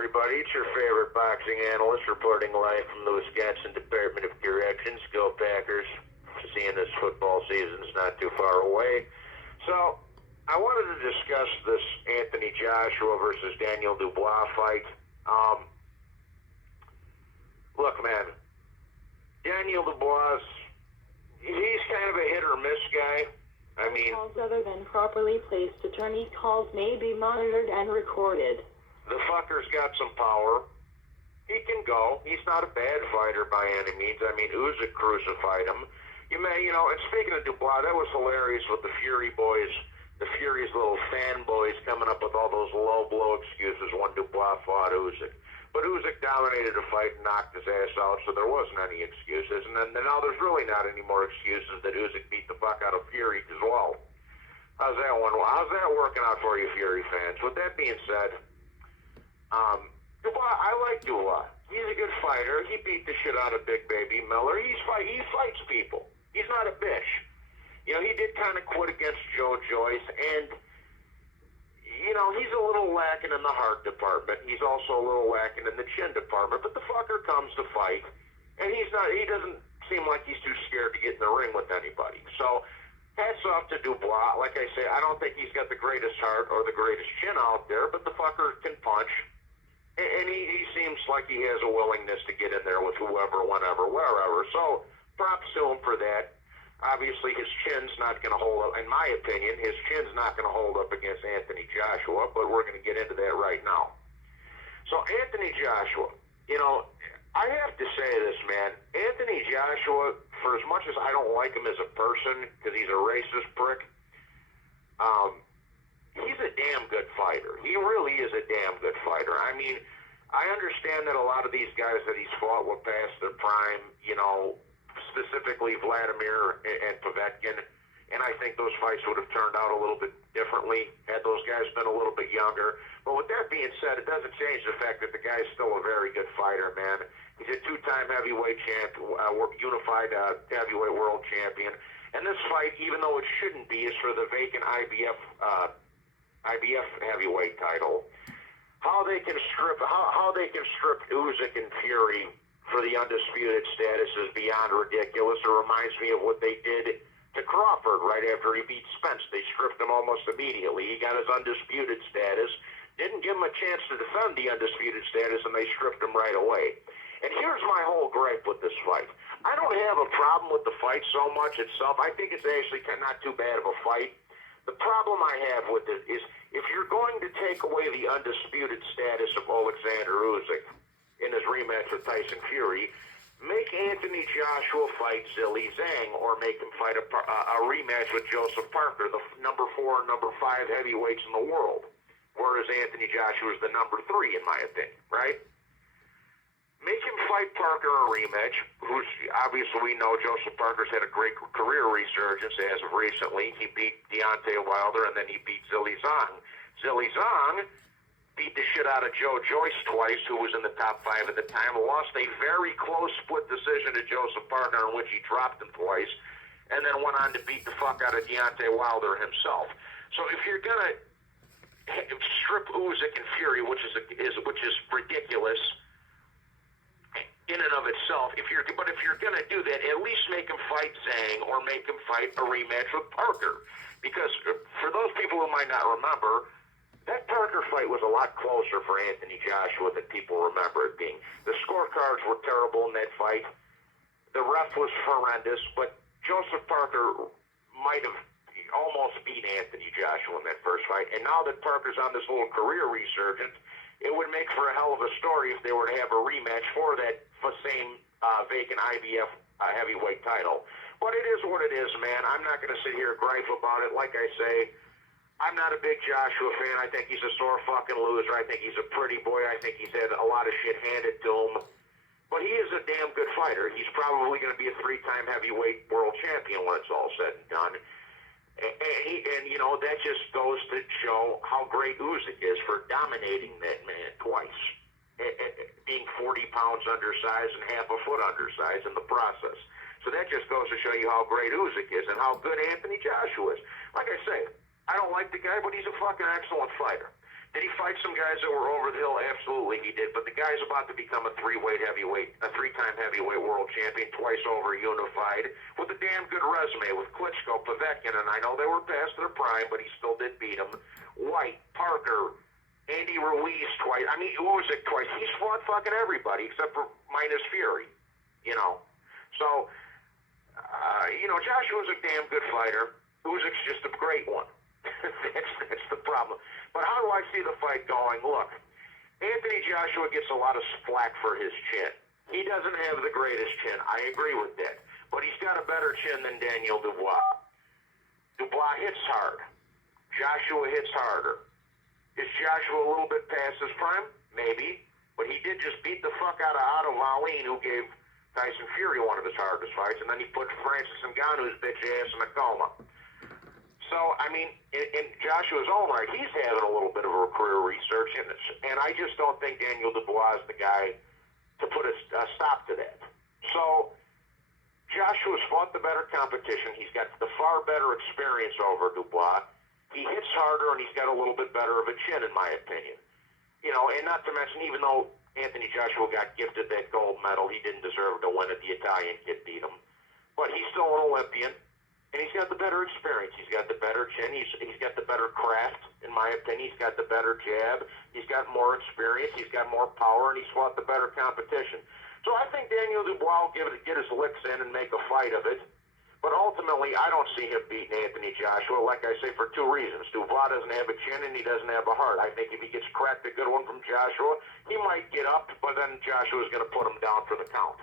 everybody. It's your favorite boxing analyst reporting live from the Wisconsin Department of Corrections. Go Packers. Seeing this football season's not too far away. So, I wanted to discuss this Anthony Joshua versus Daniel Dubois fight. Look, man, Daniel Dubois, he's kind of a hit or miss guy. I mean, calls other than properly placed attorney calls may be monitored and recorded. The fucker's got some power. He can go. He's not a bad fighter by any means. I mean, Usyk crucified him. And speaking of Dubois, that was hilarious with the Fury boys, the Fury's little fanboys coming up with all those low blow excuses when Dubois fought Usyk. But Usyk dominated the fight and knocked his ass out, so there wasn't any excuses. And then now there's really not any more excuses that Usyk beat the fuck out of Fury as well. How's that working out for you, Fury fans? With that being said, Dubois, I like Dubois. He's a good fighter. He beat the shit out of Big Baby Miller. He fights people. He's not a bitch. He did kind of quit against Joe Joyce, and he's a little lacking in the heart department. He's also a little lacking in the chin department, but the fucker comes to fight, and he doesn't seem like he's too scared to get in the ring with anybody. So, hats off to Dubois. Like I say, I don't think he's got the greatest heart or the greatest chin out there, but the fucker can punch, and he seems like he has a willingness to get in there with whoever, whenever, wherever. So, props to him for that. Obviously, his chin's not going to hold up. In my opinion, his chin's not going to hold up against Anthony Joshua, but we're going to get into that right now. So, Anthony Joshua, I have to say this, man. Anthony Joshua, for as much as I don't like him as a person, because he's a racist prick, he's a damn good fighter. He really is a damn good fighter. I mean, I understand that a lot of these guys that he's fought were past their prime, specifically Vladimir and Povetkin, and I think those fights would have turned out a little bit differently had those guys been a little bit younger. But with that being said, it doesn't change the fact that the guy's still a very good fighter, man. He's a two-time heavyweight champ, unified heavyweight world champion, and this fight, even though it shouldn't be, is for the vacant IBF heavyweight title. How they can strip Usyk and Fury for the undisputed status is beyond ridiculous. It reminds me of what they did to Crawford right after he beat Spence. They stripped him almost immediately. He got his undisputed status, didn't give him a chance to defend the undisputed status, and they stripped him right away. And here's my whole gripe with this fight. I don't have a problem with the fight so much itself. I think it's actually not too bad of a fight. The problem I have with it is if you're going to take away the undisputed status of Alexander Usyk in his rematch with Tyson Fury, make Anthony Joshua fight Zhilei Zhang, or make him fight a rematch with Joseph Parker, the number 4 and number 5 heavyweights in the world, whereas Anthony Joshua is the number 3 in my opinion, right? Make him fight Parker in a rematch, who's obviously we know Joseph Parker's had a great career resurgence as of recently. He beat Deontay Wilder, and then he beat Zhilei Zhang. Zhilei Zhang beat the shit out of Joe Joyce twice, who was in the top 5 at the time, lost a very close split decision to Joseph Parker, in which he dropped him twice, and then went on to beat the fuck out of Deontay Wilder himself. So if you're gonna strip Usyk and Fury, which is ridiculous in and of itself, if you're gonna do that, at least make him fight Zhang or make him fight a rematch with Parker, because for those people who might not remember, that Parker fight was a lot closer for Anthony Joshua than people remember it being. The scorecards were terrible in that fight. The ref was horrendous, but Joseph Parker might have almost beat Anthony Joshua in that first fight. And now that Parker's on this little career resurgence, it would make for a hell of a story if they were to have a rematch for that same vacant IBF heavyweight title. But it is what it is, man. I'm not going to sit here and gripe about it. Like I say, I'm not a big Joshua fan. I think he's a sore fucking loser. I think he's a pretty boy. I think he's had a lot of shit handed to him. But he is a damn good fighter. He's probably going to be a 3-time heavyweight world champion when it's all said and done. And that just goes to show how great Usyk is for dominating that man twice. Being 40 pounds undersized and half a foot undersized in the process. So that just goes to show you how great Usyk is and how good Anthony Joshua is. Like I say, I don't like the guy, but he's a fucking excellent fighter. Did he fight some guys that were over the hill? Absolutely he did. But the guy's about to become a three-time heavyweight world champion, twice over unified, with a damn good resume with Klitschko, Povetkin, and I know they were past their prime, but he still did beat them. White, Parker, Andy Ruiz twice. I mean, Usyk twice. He's fought fucking everybody except for minus Fury, you know. So, Joshua's a damn good fighter. Usyk's just a great one. That's the problem. But how do I see the fight going? Look, Anthony Joshua gets a lot of flack for his chin. He doesn't have the greatest chin. I agree with that. But he's got a better chin than Daniel Dubois. Dubois hits hard. Joshua hits harder. Is Joshua a little bit past his prime? Maybe. But he did just beat the fuck out of Otto Wallin, who gave Tyson Fury one of his hardest fights, and then he put Francis Ngannou's bitch ass in a coma. So, I mean, in Joshua's own right, he's having a little bit of a career resurgence, and I just don't think Daniel Dubois is the guy to put a stop to that. So, Joshua's fought the better competition. He's got the far better experience over Dubois. He hits harder, and he's got a little bit better of a chin, in my opinion. You know, and not to mention, even though Anthony Joshua got gifted that gold medal, he didn't deserve to win it. The Italian kid beat him. But he's still an Olympian. And he's got the better experience. He's got the better chin. He's got the better craft, in my opinion. He's got the better jab. He's got more experience. He's got more power, and he's fought the better competition. So I think Daniel Dubois will get his licks in and make a fight of it. But ultimately, I don't see him beating Anthony Joshua, like I say, for two reasons. Dubois doesn't have a chin, and he doesn't have a heart. I think if he gets cracked a good one from Joshua, he might get up, but then Joshua's going to put him down for the count.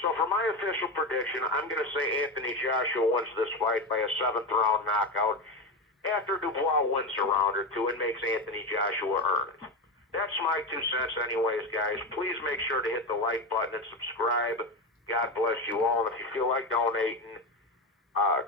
So for my official prediction, I'm going to say Anthony Joshua wins this fight by a 7th-round knockout after Dubois wins a round or two and makes Anthony Joshua earn it. That's my 2 cents anyways, guys. Please make sure to hit the like button and subscribe. God bless you all. And if you feel like donating,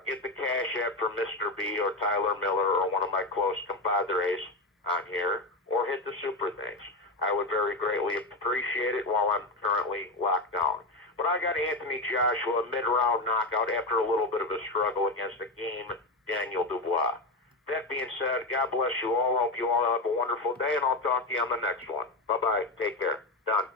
get the cash app for Mr. B or Tyler Miller or one of my close compadres on here, or hit the super thanks. I would very greatly appreciate it while I'm currently locked down. But I got Anthony Joshua, mid-round knockout after a little bit of a struggle against the game Daniel Dubois. That being said, God bless you all. I hope you all have a wonderful day, and I'll talk to you on the next one. Bye-bye. Take care. Done.